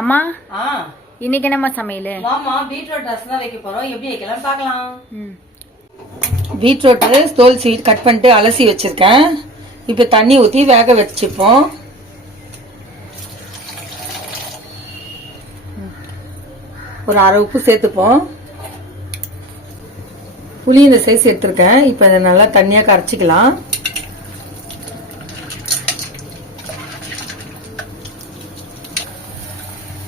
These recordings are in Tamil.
அம்மா இன்னைக்கு என்னம்மா சமையல்? மாமா பீட்ரூட் ரசம் தான் வைக்க போறோம். எப்படி வைக்கலாம் பார்க்கலாம். பீட்ரூட் தோல் சீட் கட் பண்ணிட்டு அலசி வச்சிருக்கேன். இப்ப தண்ணி ஊத்தி வேக வச்சுப்போம். ஒரு அரை உப்பு சேர்த்துப்போம். புளி இந்த சைஸ் எடுத்திருக்கேன். இப்ப இதை நல்லா தண்ணியா கரைச்சிக்கலாம்.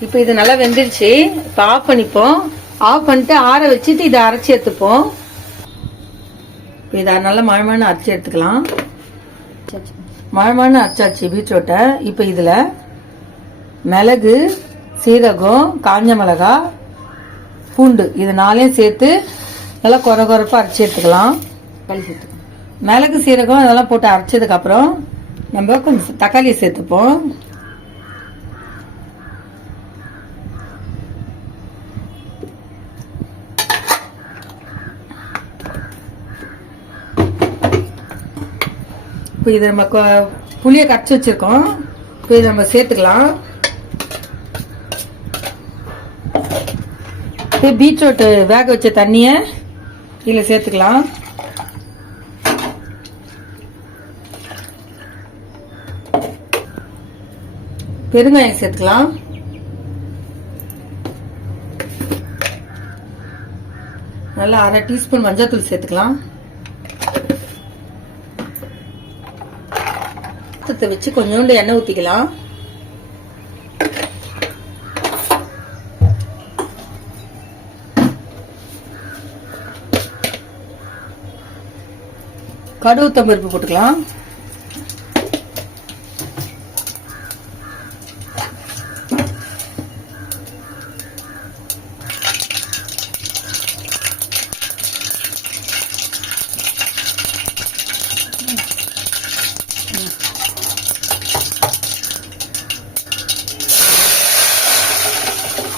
இப்ப இது நல்லா வெந்துருச்சு. இப்ப ஆஃப் பண்ணிப்போம். ஆஃப் பண்ணிட்டு ஆற வச்சுட்டு இதை அரைச்சி எடுத்துப்போம். இதை நல்லா மழமான அரைச்சி எடுத்துக்கலாம். மழமான அரைச்சாச்சு பீட்ரூட்டை. இப்ப இதுல மிளகு, சீரகம், காஞ்ச மிளகா, பூண்டு இது நாளையும் சேர்த்து நல்லா கொரப்பா அரைச்சி எடுத்துக்கலாம். மிளகு, சீரகம் இதெல்லாம் போட்டு அரைச்சதுக்கு அப்புறம் நம்ம கொஞ்சம் தக்காளியை சேர்த்துப்போம். இப்போ இதை நம்ம புளியை கரைச்சி வச்சிருக்கோம். இப்போ இதை நம்ம சேர்த்துக்கலாம். பீட்ரூட் வேக வச்ச தண்ணியை இதில் சேர்த்துக்கலாம். பெருங்காயம் சேர்த்துக்கலாம். நல்லா அரை டீஸ்பூன் மஞ்சள் சேர்த்துக்கலாம். வச்சு கொஞ்சோண்டு எண்ணெய் ஊத்திக்கலாம். கடுகு உளுத்தம்பருப்பு போட்டுக்கலாம்.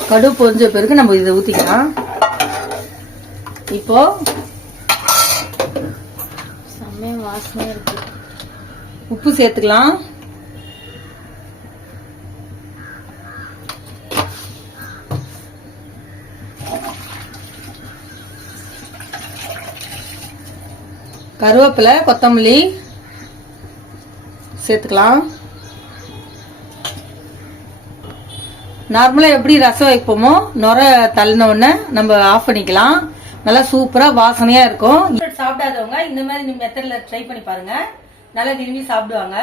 கடுகு பொரிஞ்ச பிறகு நம்ம இதை ஊத்திக்கலாம். இப்போ செம்மையா வாசனையா இருக்கு. உப்பு சேர்த்துக்கலாம். கருவேப்பிலை, கொத்தமல்லி சேர்த்துக்கலாம். நார்மலா எப்படி ரசம் வைப்போமோ நுர தள்ளின உடனே நம்ம ஆஃப் பண்ணிக்கலாம். நல்லா சூப்பரா வாசனையா இருக்கும். சாப்பிடாதவங்க இந்த மாதிரி மெத்தட்ல ட்ரை பண்ணி பாருங்க. நல்லா விரும்பி சாப்பிடுவாங்க.